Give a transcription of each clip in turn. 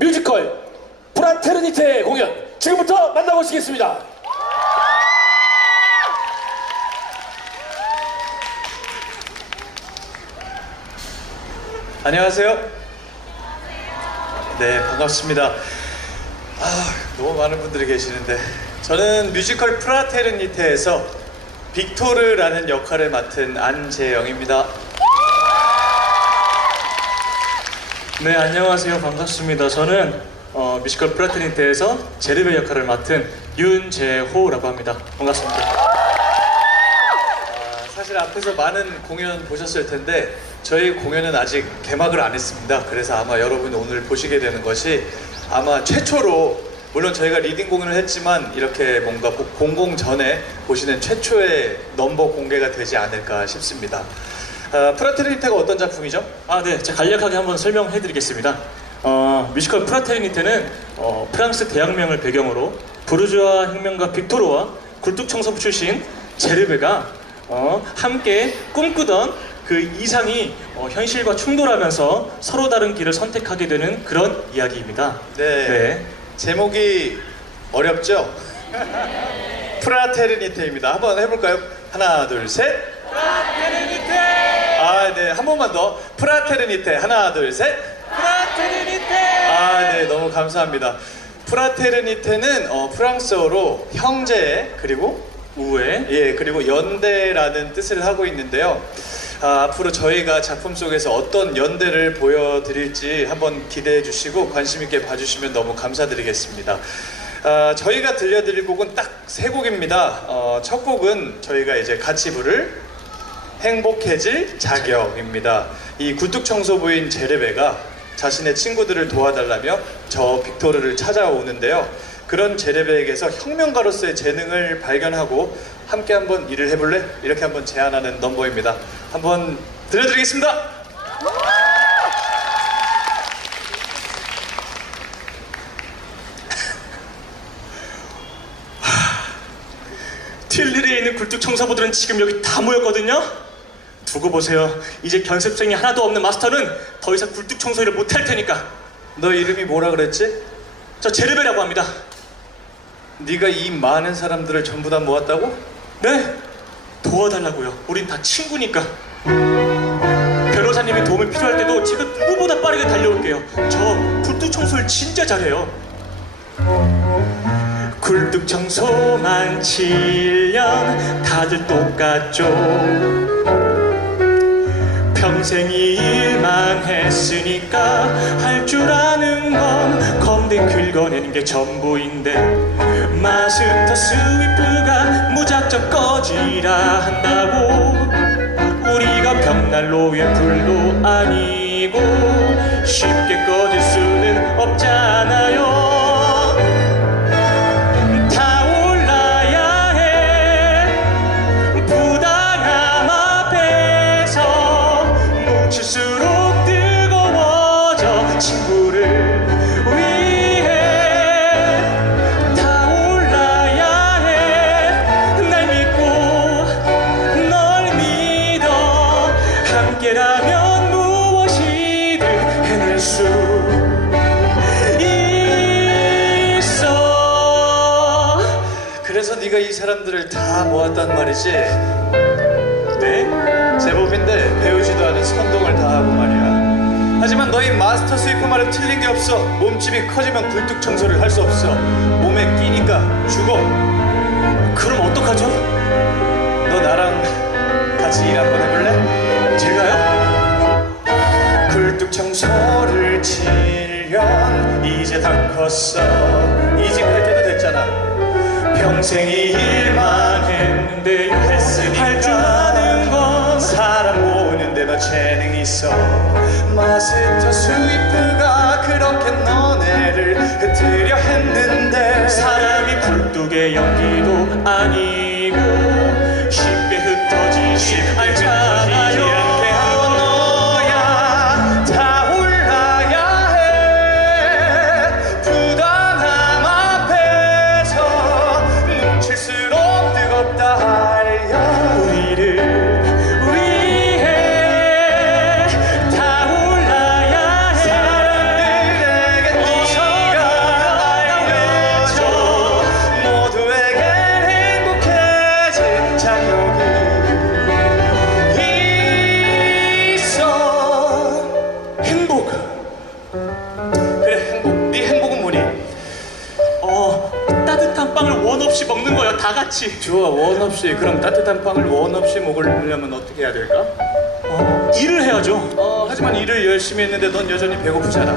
뮤지컬 프라테르니테 공연 지금부터 만나보시겠습니다. 안녕하세요. 네, 반갑습니다. 너무 많은 분들이 계시는데 저는 뮤지컬 프라테르니테에서 빅토르라는 역할을 맡은 안재영입니다. 네, 안녕하세요. 반갑습니다. 저는 뮤지컬 프라테르니테에서 제르베 역할을 맡은 윤재호라고 합니다. 반갑습니다. 사실 앞에서 많은 공연 보셨을 텐데 저희 공연은 아직 개막을 안 했습니다. 그래서 아마 여러분 오늘 보시게 되는 것이 아마 최초로, 물론 저희가 리딩 공연을 했지만 이렇게 뭔가 공공 전에 보시는 최초의 넘버 공개가 되지 않을까 싶습니다. 프라테르니테가 어떤 작품이죠? 네, 제가 간략하게 한번 설명해 드리겠습니다. 뮤지컬 프라테르니테는 프랑스 대혁명을 배경으로 부르주아 혁명가 빅토르와 굴뚝청소부 출신 제르베가 함께 꿈꾸던 그 이상이 현실과 충돌하면서 서로 다른 길을 선택하게 되는 그런 이야기입니다. 네. 제목이 어렵죠? 프라테르니테입니다. 한번 해볼까요? 하나, 둘, 셋. 프라테르니테! 네. 한 번만 더. 프라테르니테. 하나, 둘, 셋. 프라테르니테! 네. 너무 감사합니다. 프라테르니테는 프랑스어로 형제, 그리고 우애, 그리고 연대라는 뜻을 하고 있는데요. 앞으로 저희가 작품 속에서 어떤 연대를 보여드릴지 한번 기대해 주시고 관심 있게 봐주시면 너무 감사드리겠습니다. 저희가 들려드릴 곡은 딱 세 곡입니다. 첫 곡은 저희가 이제 같이 부를 행복해질 자격입니다. 이 굴뚝청소부인 제르베가 자신의 친구들을 도와달라며 저 빅토르를 찾아오는데요. 그런 제르베에게서 혁명가로서의 재능을 발견하고 함께 한번 일을 해볼래? 이렇게 한번 제안하는 넘버입니다. 한번 들려드리겠습니다. 틸리리에 있는 굴뚝청소부들은 지금 여기 다 모였거든요. 두고 보세요. 이제 견습생이 하나도 없는 마스터는 더 이상 굴뚝청소 일을 못할 테니까. 너 이름이 뭐라 그랬지? 저 제르베라고 합니다. 네가 이 많은 사람들을 전부 다 모았다고? 네, 도와달라고요. 우린 다 친구니까. 변호사님의 도움이 필요할 때도 제가 누구보다 빠르게 달려올게요. 저 굴뚝 청소를 진짜 잘해요. 굴뚝 청소만 7년 다들 똑같죠. 평생 이 일만 했으니까 할 줄 아는 건 검댕 긁어내는 게 전부인데 마스터 스위프가 무작정 꺼지라 한다고 우리가 벽난로의 불도 아니고 쉽게 꺼질 수는 없잖아요. 다 올라야 해 부당함 앞에서 뭉칠수록 뜨거워져 친구를 위해 다 올라야 해 날 믿고 널 믿어 함께라면 무엇이든 해낼 수 있어. 그래서 네가 이 사람들을 다 모았단 말이지? 네? 제법인데 배우지도 않은 선동을 다 하고 말이야. 하지만 너희 마스터 스위프 말은 틀린 게 없어. 몸집이 커지면 굴뚝 청소를 할 수 없어. 몸에 끼니까 죽어. 그럼 어떡하죠? 너 나랑 같이 일 한번 해볼래? 제가요? 굴뚝 청소를 7년 이제 다 컸어. 이직할 때도 됐잖아. 평생 이 일만 했는데 할 줄 아는 건 사람 모으는데 너 재능 있어. 마스터 스위프가 그렇게 너네를 흩으려 했는데 사람이 굴뚝의 연기도 아니고 쉽게 흩어지지 않잖아요. 너야 다 올라야 해 부당함 앞에서 뭉칠수록 뜨겁다 하려 우리를 위해 다 올라야 해. 사람들에게 먹는 거예요. 다 같이. 좋아, 원 없이. 그럼 따뜻한 빵을 원 없이 먹으려면 어떻게 해야 될까? 일을 해야죠. 하지만 일을 열심히 했는데 넌 여전히 배고프잖아.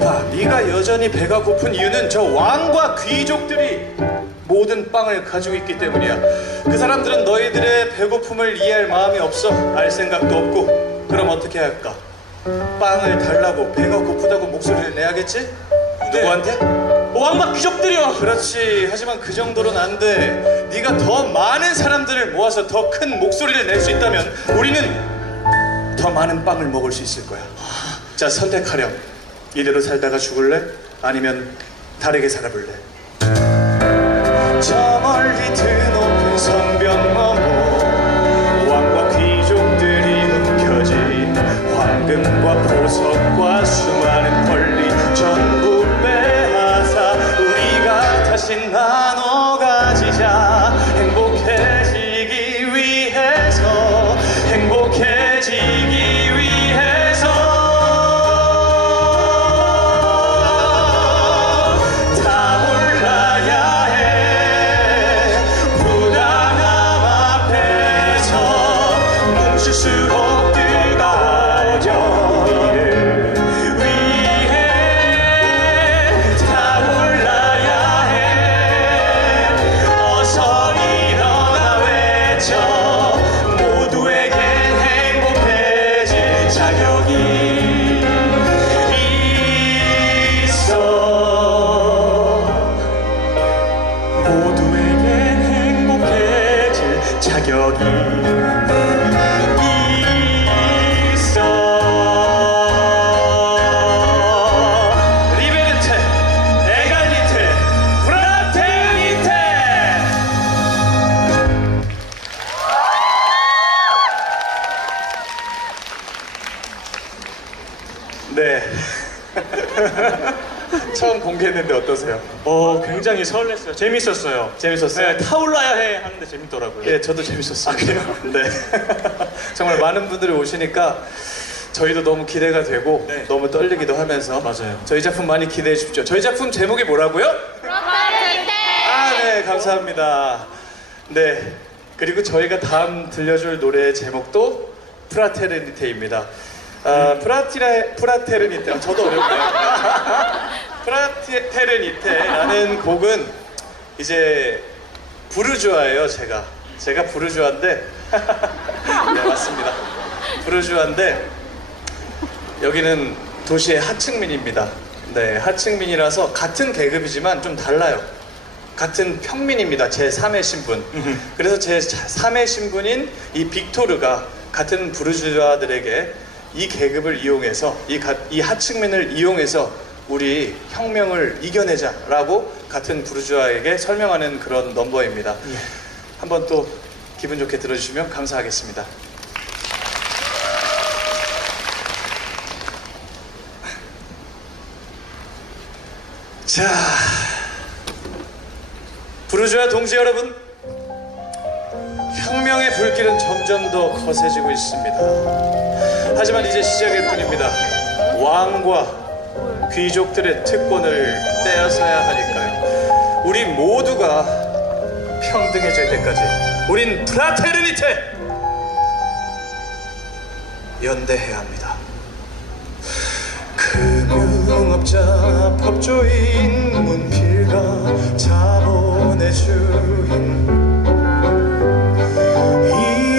봐, 네가 여전히 배가 고픈 이유는 저 왕과 귀족들이 모든 빵을 가지고 있기 때문이야. 그 사람들은 너희들의 배고픔을 이해할 마음이 없어. 알 생각도 없고. 그럼 어떻게 할까? 빵을 달라고, 배가 고프다고 목소리를 내야겠지? 누구한테? 왕과 귀족들이요. 그렇지. 하지만 그 정도로는 안 돼. 네가 더 많은 사람들을 모아서 더 큰 목소리를 낼 수 있다면 우리는 더 많은 빵을 먹을 수 있을 거야. 자, 선택하렴. 이대로 살다가 죽을래? 아니면 다르게 살아볼래? 저 멀리 드높은 성벽 너머 왕과 귀족들이 움켜쥔 황금과 보석과 수많은 권리 전부 빼앗아 우리가 다시 나눠 가지자. 행복해지기 위해서, 행복해지기 위해서 다 몰라야 해. 부당함 앞에서 멈출수록 뜨거워져. 이를 위해 다 몰라야 해. 어서 일어나 외쳐. 모두에겐 행복해질 자격이 있어. 모두에겐 행복해질 자격이 있어. 리베르테, 에갈리테, 프라테르니테. 네. 처음 공개했는데 어떠세요? 굉장히 설렜어요. 재밌었어요. 재밌었어요? 네, 타올라야 해 하는데 재밌더라고요. 예, 저도 재밌었어요. 아, 그래요? 네. 정말 많은 분들이 오시니까 저희도 너무 기대가 되고 네. 너무 떨리기도 하면서 맞아요. 저희 작품 많이 기대해 주십시오. 저희 작품 제목이 뭐라고요? 아, 네, 감사합니다. 네, 그리고 저희가 다음 들려줄 노래의 제목도 프라테르니테입니다. 프라테르니테, 저도 어렵네요. 프라테르니테라는 곡은 이제 부르주아예요. 제가 부르주아인데 네, 맞습니다. 부르주아인데 여기는 도시의 하층민입니다. 네, 하층민이라서 같은 계급이지만 좀 달라요. 같은 평민입니다. 제 3의 신분. 그래서 제 3의 신분인 이 빅토르가 같은 부르주아들에게 이 계급을 이용해서 이 하층민을 이용해서 우리 혁명을 이겨내자라고 같은 부르주아에게 설명하는 그런 넘버입니다. 한번 또 기분 좋게 들어주시면 감사하겠습니다. 자, 부르주아 동지 여러분, 혁명의 불길은 점점 더 거세지고 있습니다. 하지만 이제 시작일 뿐입니다. 왕과 귀족들의 특권을 떼어서야 하니까요. 우리 모두가 평등해질 때까지 우린 프라테르니테 연대해야 합니다. 금융업자, 법조인, 문필가, 자본의 주인,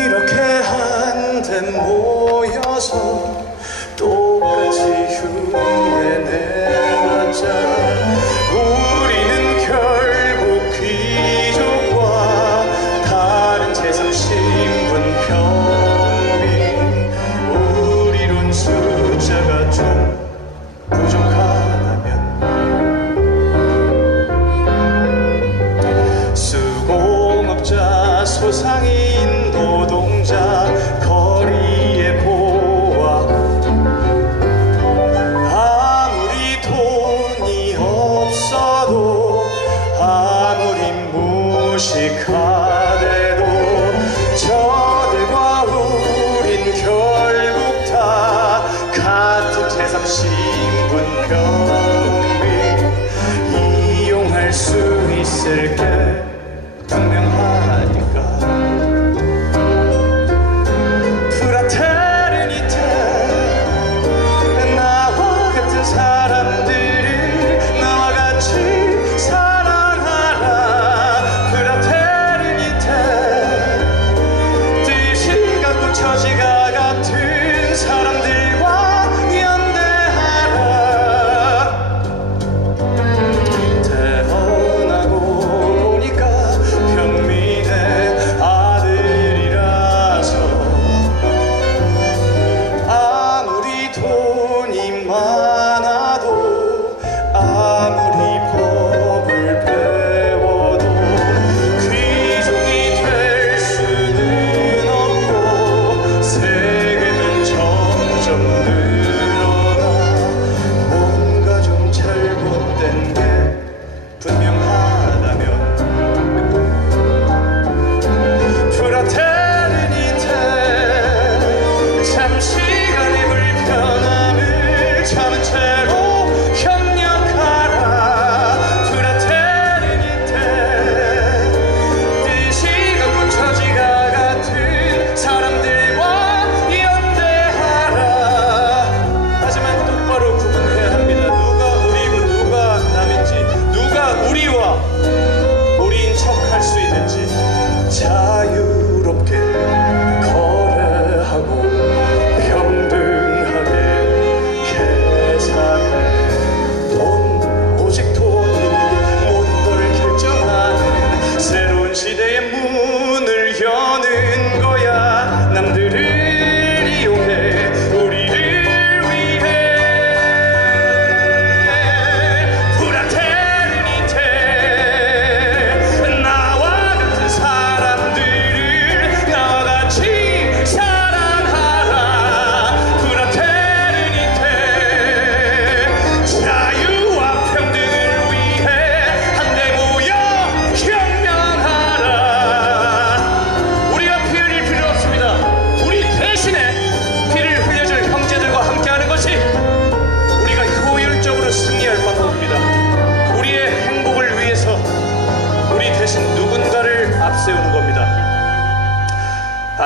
이렇게 한데 모여서 똑같이 흉내내봤자 우리는 결국 귀족과 다른 제3신분 평민, 우리론 숫자가 좀 부족하다면 수고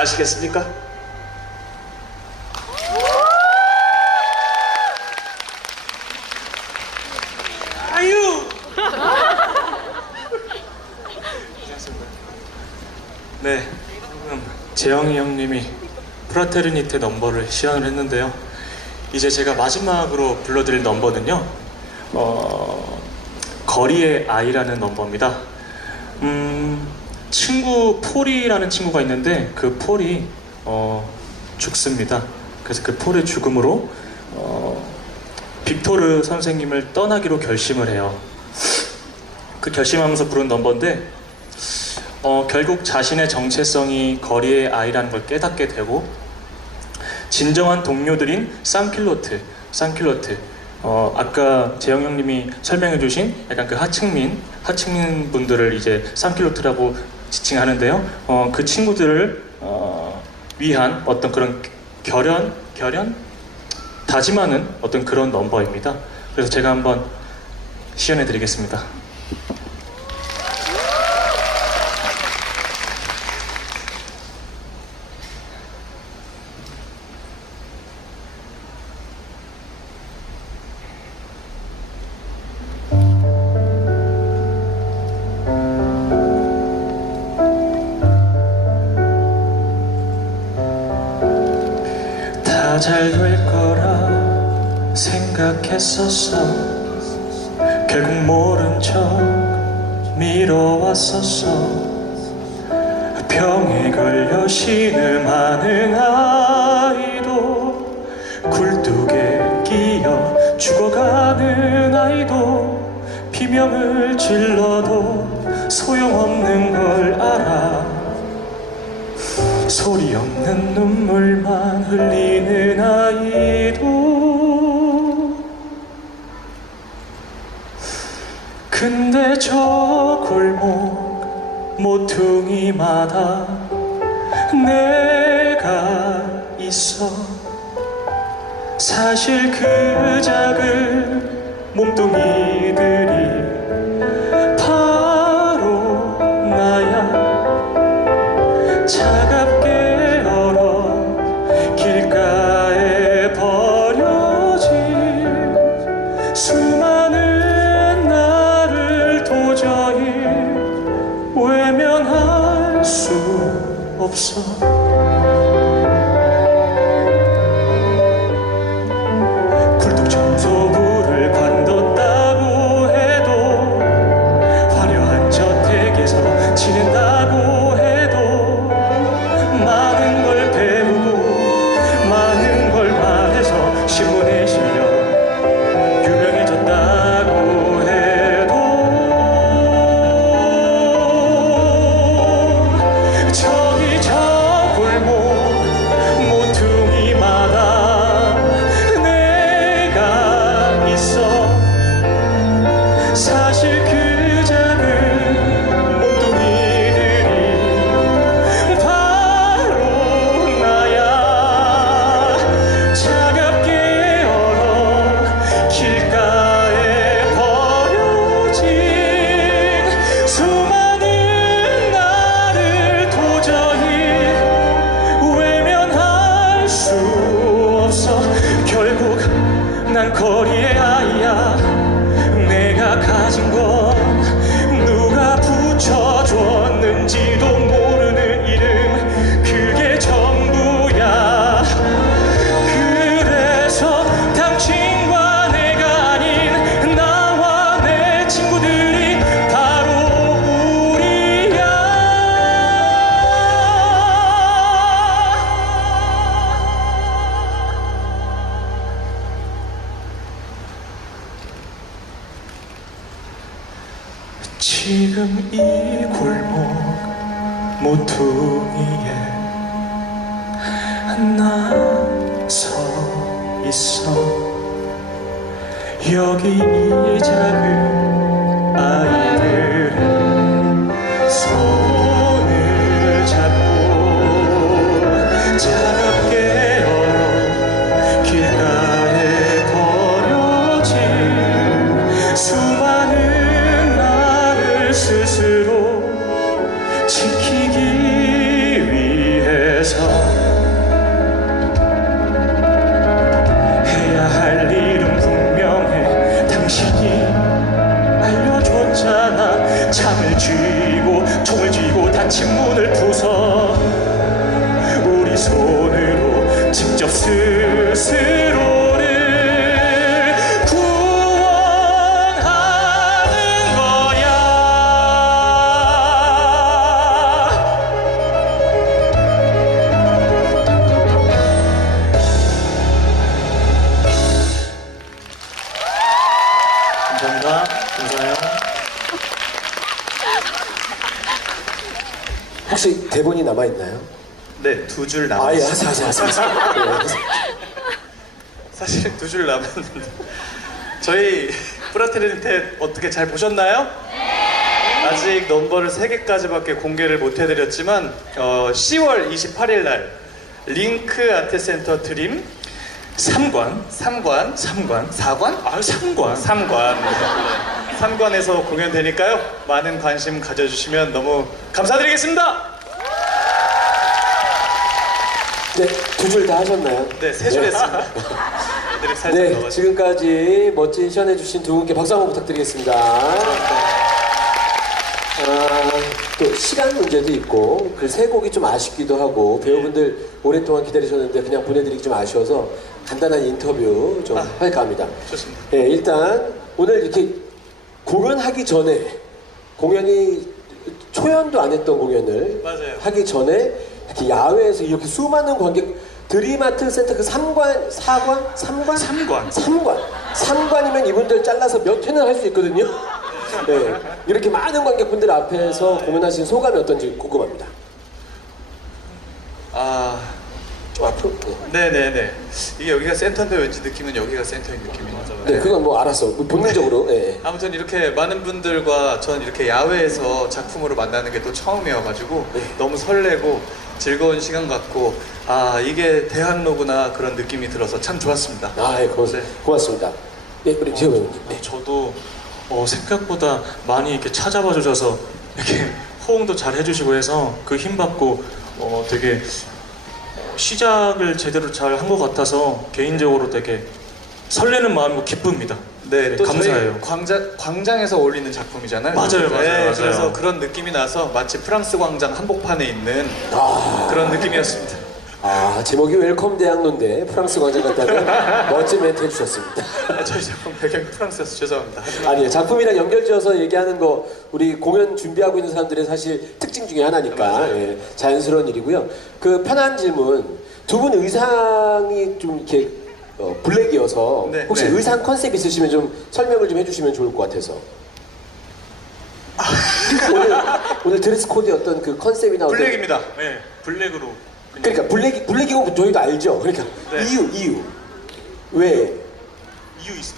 아시겠습니까? 아유! 네, 방금 재영이 형님이 프라테르니테 넘버를 시연을 했는데요. 이제 제가 마지막으로 불러드릴 넘버는요, 거리의 아이라는 넘버입니다. 친구 폴이라는 친구가 있는데 그 폴이 죽습니다. 그래서 그 폴의 죽음으로 빅토르 선생님을 떠나기로 결심을 해요. 그 결심하면서 부른 넘버인데 결국 자신의 정체성이 거리의 아이라는 걸 깨닫게 되고 진정한 동료들인 쌍킬로트 아까 재영 형님이 설명해 주신 약간 그 하층민 분들을 이제 쌍킬로트라고 지칭하는데요. 그 친구들을 위한 어떤 그런 결연 다짐하는 어떤 그런 넘버입니다. 그래서 제가 한번 시연해 드리겠습니다. 다 잘 될 거라 생각했었어. 결국 모른 척 미뤄왔었어. 병에 걸려 신음하는 아이도 굴뚝에 끼어 죽어가는 아이도 비명을 질러도 소용없는 걸 알아. 소리 없는 눈물만 흘리는 아이도 근데 저 골목 모퉁이마다 내가 있어. 사실 그 작은 몸뚱이들이 바로 나야. 차갑게 얼어 길가에 버려진 수많은 나를 도저히 외면할 수 없어. 굴뚝 청소부를 관뒀다고 해도 화려한 저택에서 지낸다고 해도 많은 걸 배우고 많은 걸 말해서 신문에 실려 유명해졌다고 해도 저기 저 골목 모퉁이마다 내가 있어. 사실 그 작은 몸뚱이들이 바로 나야. 차갑게 얼어 길가에 버려진 수많은 나를 도저히 외면할 수 없어. 결국 난 거리의 아이야. 내가 가진 건 누가 붙여줬는지도 모르는 이름, 그게 전부야. 그래서 당신과 내가 아닌 나와 내 친구들이 바로 우리야. 지금 이 골목 모퉁이에 나 서 있어. 여기 이 작은 아이들의 손을 잡고 차갑게 얼어 길가에 버려진 수많은 나를 스스로 지키기 위해서 있잖아. 창을 쥐고 총을 쥐고 닫힌 문을 부숴 우리 손으로 직접 스스로를 구원하는 거야. 감사합니다. 감사해요. 혹시 대본이 남아있나요? 네, 2줄 아, 예, 남았습니다. 하세요. 사실 2줄 남았는데 저희 프라테르니테 어떻게 잘 보셨나요? 아직 넘버를 3개까지밖에 공개를 못 해드렸지만 10월 28일 날 링크 아트센터 드림 3관 4관? 3관에서 공연되니까요. 많은 관심 가져주시면 너무 감사드리겠습니다. 네, 2줄 다 하셨나요? 네, 3줄 했습니다. 애들이 살짝 네, 넣어가지고. 지금까지 멋진 시연해주신 두 분께 박수 한번 부탁드리겠습니다. 또 시간 문제도 있고 그 세 곡이 좀 아쉽기도 하고 배우분들 오랫동안 기다리셨는데 그냥 보내드리기 좀 아쉬워서 간단한 인터뷰 좀 할까 합니다. 좋습니다. 네, 일단 오늘 이렇게 공연하기 전에 공연이 초연도 안 했던 공연을 맞아요. 하기 전에 이렇게 야외에서 이렇게 수많은 관객 드림아트 센터 그 3관, 4관, 3관? 3관이면 이분들 잘라서 몇 회는 할 수 있거든요. 네, 이렇게 많은 관객분들 앞에서 공연하신 소감이 어떤지 궁금합니다. 좀 앞으로. 네. 네네네. 이게 여기가 센터인데 왠지 느낌은 여기가 센터인 느낌이 나죠. 네, 그건 뭐 알았어. 뭐 본능적으로. 네. 아무튼 이렇게 많은 분들과 전 이렇게 야외에서 작품으로 만나는 게 또 처음이어가지고 너무 설레고 즐거운 시간 같고 이게 대학로구나 그런 느낌이 들어서 참 좋았습니다. 예, 고맙습니다. 네, 우리 지호 배우님. 네. 저도 생각보다 많이 이렇게 찾아봐 주셔서 이렇게 호응도 잘 해주시고 해서 그 힘 받고 되게 시작을 제대로 잘 한 것 같아서 개인적으로 되게 설레는 마음이고 기쁩니다. 네, 또 감사해요. 저희 광장에서 어울리는 작품이잖아요. 맞아요. 그래서 그런 느낌이 나서 마치 프랑스 광장 한복판에 있는 그런 느낌이었습니다. 제목이 웰컴 대학로인데 프랑스 관장 같다는 멋진 멘트 해주셨습니다. 저희 작품 배경이 프랑스여서 죄송합니다. 아니에요. 작품이랑 연결지어서 얘기하는 거 우리 공연 준비하고 있는 사람들의 사실 특징 중에 하나니까 예, 자연스러운 일이고요. 그 편한 질문, 두 분 의상이 좀 이렇게 블랙이어서 네, 혹시 네. 의상 컨셉 있으시면 좀 설명을 좀 해주시면 좋을 것 같아서. 오늘 드레스 코드의 어떤 그 컨셉이나 블랙입니다. 네, 블랙으로. 그러니까 블랙이고 저희도 알죠. 그러니까 네. 이유 왜? 이유 있어.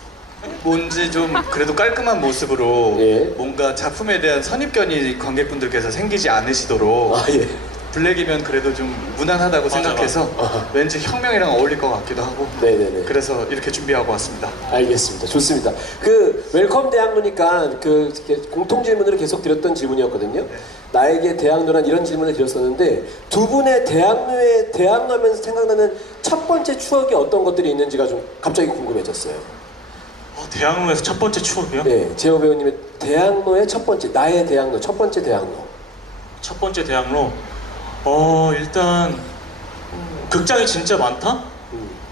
뭔지 좀 그래도 깔끔한 모습으로 예. 뭔가 작품에 대한 선입견이 관객분들께서 생기지 않으시도록 예. 블랙이면 그래도 좀 무난하다고 생각해서 왠지 혁명이랑 어울릴 것 같기도 하고 네네네. 그래서 이렇게 준비하고 왔습니다. 알겠습니다. 좋습니다. 그 웰컴 대학로니까 그 공통 질문으로 계속 드렸던 질문이었거든요. 나에게 대학로란 이런 질문을 드렸었는데 두 분의 대학로하면서 생각나는 첫 번째 추억이 어떤 것들이 있는지가 좀 갑자기 궁금해졌어요. 대학로에서 첫 번째 추억이요? 네, 재호 배우님의 대학로의 첫 번째, 나의 대학로, 첫 번째 대학로. 첫 번째 대학로. 일단 극장이 진짜 많다?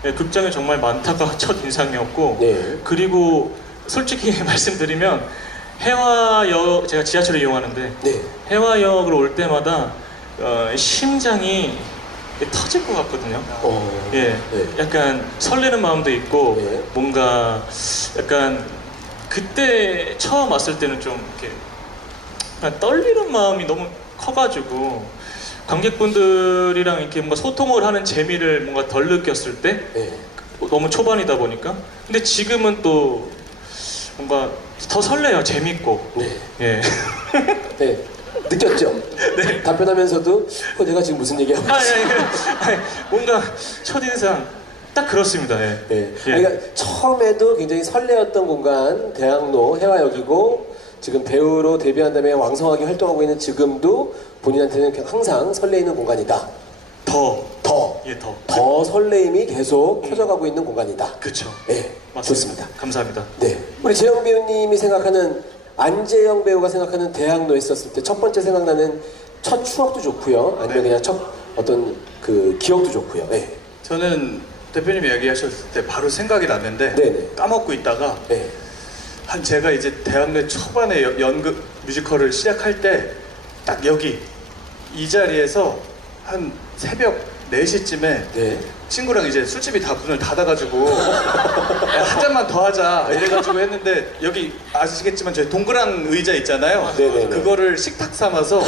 네, 극장이 정말 많다가 첫 인상이었고 네. 그리고 솔직히 말씀드리면 해화역, 제가 지하철을 이용하는데 네. 해화역을 올 때마다 심장이 터질 것 같거든요. 예, 네. 약간 설레는 마음도 있고 네. 뭔가 약간 그때 처음 왔을 때는 좀 이렇게 그냥 떨리는 마음이 너무 커가지고 관객분들이랑 이렇게 뭔가 소통을 하는 재미를 뭔가 덜 느꼈을 때 네. 너무 초반이다 보니까 근데 지금은 또 뭔가 더 설레요. 재밌고. 네. 예. 네. 느꼈죠? 네. 답변하면서도 내가 지금 무슨 얘기하고 있지? 아니, 뭔가 첫인상 딱 그렇습니다. 예. 네. 예. 그러니까 처음에도 굉장히 설레었던 공간 대학로 해화역이고 지금 배우로 데뷔한 다음에 왕성하게 활동하고 있는 지금도 본인한테는 그냥 항상 설레이는 공간이다. 더 설레임이 계속 커져가고 있는 공간이다. 그렇죠. 네, 맞습니다. 좋습니다. 감사합니다. 네, 우리 재영 배우님이 생각하는 안재영 배우가 생각하는 대학로에 있었을 때 첫 번째 생각나는 첫 추억도 좋고요. 아니면 그냥 첫 어떤 그 기억도 좋고요. 네. 저는 대표님이 얘기하셨을 때 바로 생각이 났는데 네네. 까먹고 있다가 네. 한 제가 이제 대학내 초반에 연극 뮤지컬을 시작할 때 딱 여기 이 자리에서 한 새벽 4시쯤에 네. 친구랑 이제 술집이 다 문을 닫아가지고 야, 한 잔만 더 하자 이래가지고 했는데 여기 아시겠지만 저희 동그란 의자 있잖아요. 네네네. 그거를 식탁 삼아서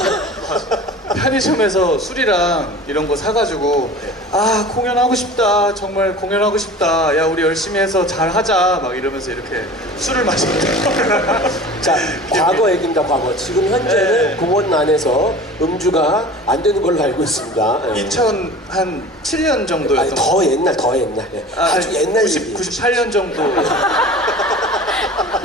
편의점에서 술이랑 이런 거 사가지고 아 공연하고 싶다 정말 공연하고 싶다 야 우리 열심히 해서 잘 하자 막 이러면서 이렇게 술을 마시는 자, 과거 얘기입니다, 과거. 지금 현재는 네. 공원 안에서 음주가 안 되는 걸로 알고 있습니다. 네. 2007년 정도였던 아니, 더 옛날. 네. 아주 옛날 98년 정도.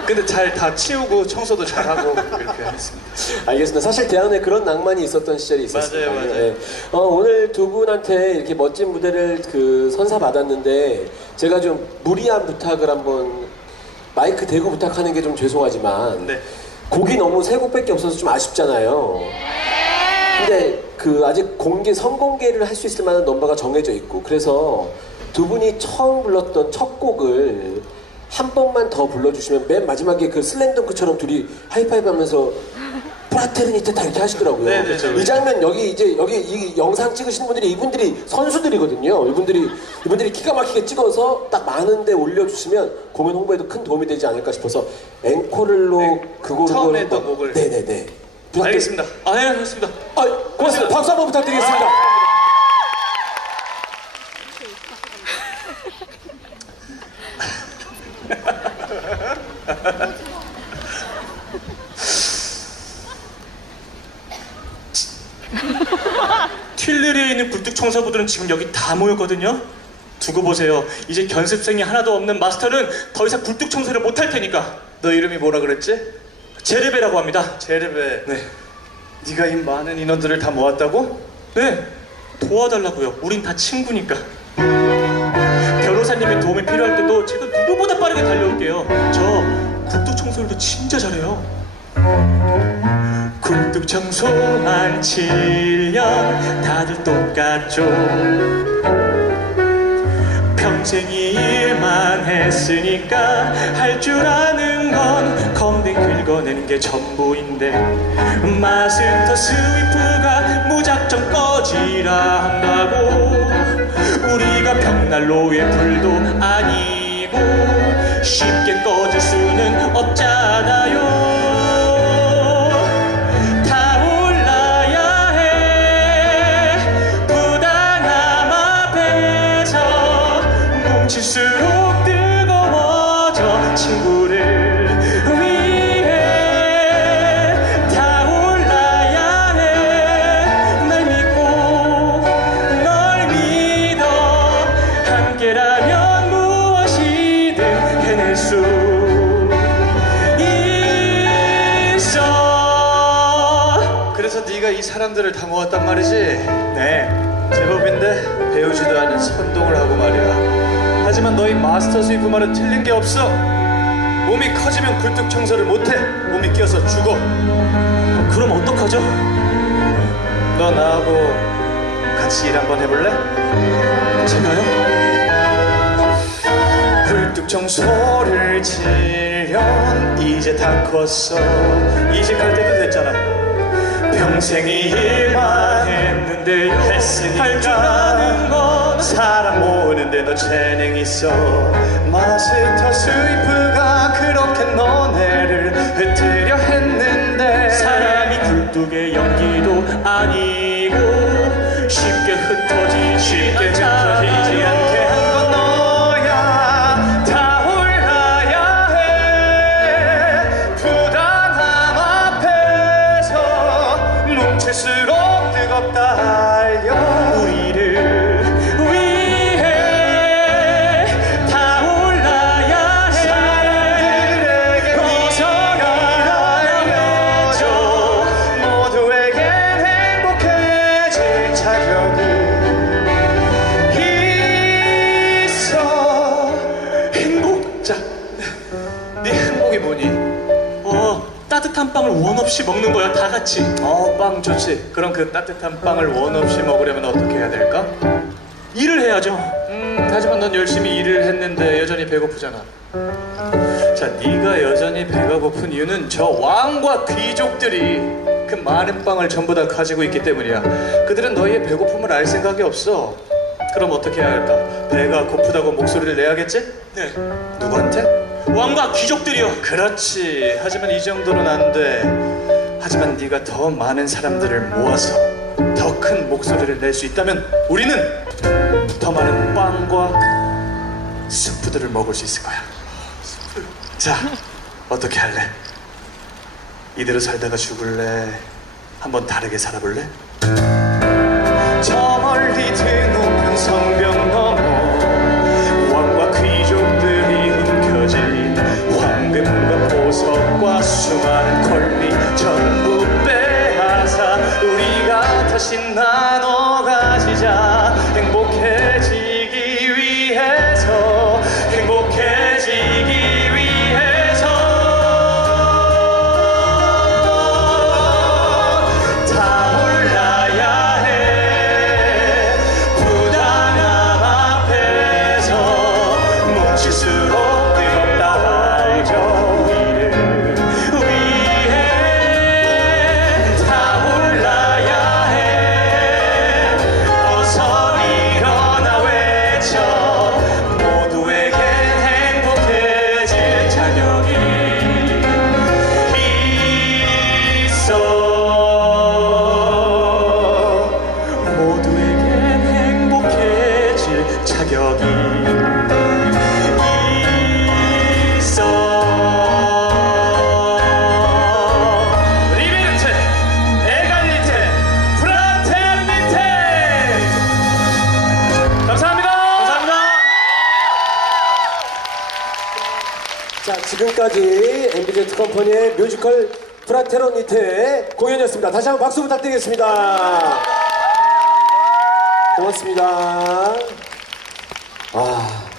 근데 잘 다 치우고 청소도 잘하고 이렇게 했습니다. 알겠습니다. 사실 대학로에 그런 낭만이 있었던 시절이 있었습니다. 맞아요. 예. 오늘 두 분한테 이렇게 멋진 무대를 그 선사받았는데 제가 좀 무리한 부탁을 한번 마이크 대고 부탁하는 게 좀 죄송하지만 네. 곡이 너무 세 곡밖에 없어서 좀 아쉽잖아요. 근데 그 아직 선공개를 할 수 있을 만한 넘버가 정해져 있고 그래서 두 분이 처음 불렀던 첫 곡을 한 번만 더 불러주시면 맨 마지막에 그 슬램덩크처럼 둘이 하이파이브 하면서 프라테르니테 다 이렇게 하시더라고요. 네, 네, 이 장면 여기 이 영상 찍으시는 분들이 이분들이 선수들이거든요. 이분들이 기가 막히게 찍어서 딱 많은데 올려주시면 공연 홍보에도 큰 도움이 되지 않을까 싶어서 앵콜로 네, 그거를 처음에 했던 곡을. 네네네. 알겠습니다. 아, 예, 알겠습니다. 아, 고맙습니다. 박수 한번 부탁드리겠습니다. 튠르리에 있는 굴뚝 청소부들은 지금 여기 다 모였거든요. 두고 보세요. 이제 견습생이 하나도 없는 마스터는 더 이상 굴뚝 청소를 못할 테니까. 너 이름이 뭐라 그랬지? 제르베라고 합니다. 제르베. 네. 네가 이 많은 인원들을 다 모았다고? 네, 도와달라고요. 우린 다 친구니까. 변호사님의 도움이 필요할 때도 제가 누구보다 빠르게 달려올게요. 저 굴뚝 청소를 진짜 잘해요. 굴뚝 청소만 7년 다들 똑같죠. 평생 이 일만 했으니까 할 줄 아는 건 검댕 긁어내는 게 전부인데 마스터 스위프가 무작정 꺼지라 한다고 우리가 벽난로의 불도 아니고 쉽게 꺼질 수는 없잖아요. 다 올라야 해 부당함 앞에서 뭉칠수록 뜨거워져 친구를 위해 다 올라야 해 날 믿고 널 믿어 함께라면 무엇이든 해낼 수 있어. 그래서 네가 이 사람들을 다 모았단 말이지? 네, 제법인데 배우지도 않은 선동을 하고 말이야. 하지만 너희 마스터 스위프 말은 틀린 게 없어. 몸이 커지면 굴뚝 청소를 못해. 몸이 끼어서 죽어. 그럼 어떡하죠? 너 나하고 같이 일 한번 해볼래? 제가요? 굴뚝 청소를 7년 이제 다 컸어. 이제 갈 때도 됐잖아. 평생 이 일만 했는데요. 할 줄 아는 건 사람 모으는데 너 재능 있어. 마스터 스위프가 그렇게 너네를 흩으려 했는데 사람이 굴뚝의 연기도 아니고 쉽게 흩어지지 흩어지지 않게 한 건 너야. 다 올라야 해 부당함 앞에서 뭉칠수록 뜨겁다 알려 우리를 위해 다 올라야 해 사람들에게 어서 알려줘. 모두에겐 행복해질 자격이 따뜻한 빵을 원 없이 먹는 거야, 다 같이. 빵 좋지. 그럼 그 따뜻한 빵을 원 없이 먹으려면 어떻게 해야 될까? 일을 해야죠. 하지만 넌 열심히 일을 했는데 여전히 배고프잖아. 자, 네가 여전히 배가 고픈 이유는 저 왕과 귀족들이 그 많은 빵을 전부 다 가지고 있기 때문이야. 그들은 너희의 배고픔을 알 생각이 없어. 그럼 어떻게 해야 할까? 배가 고프다고 목소리를 내야겠지? 네. 누구한테? 왕과 귀족들이요. 그렇지. 하지만 이 정도는 안 돼. 하지만 네가 더 많은 사람들을 모아서 더 큰 목소리를 낼 수 있다면 우리는 더 많은 빵과 스프들을 먹을 수 있을 거야. 자, 어떻게 할래? 이대로 살다가 죽을래? 한번 다르게 살아볼래? 저 멀리 드높은 성벽 너머 왕과 귀족들이 움켜쥔 황금과 보석과 수많은 권리 전부 빼앗아 우리가 다시 나눠 가지자. 행복해지기 위해서 행복해지기 위해서 다 몰라야 해. 부당함 앞에서 뭉칠수록 뜨겁다 알죠. 우리를 위해 다 몰라야 해. 어서 일어나 외쳐. 모두에겐 행복해질 자격이 있어. 모두에겐 행복해질 자격이 있어. 리베르테, 에갈리테, 프라테르니테. 감사합니다. 감사합니다. 자, 지금까지 MBZ 컴퍼니의 뮤지컬 프라테로니테 공연이었습니다. 다시 한번 박수 부탁드리겠습니다. 고맙습니다. 아.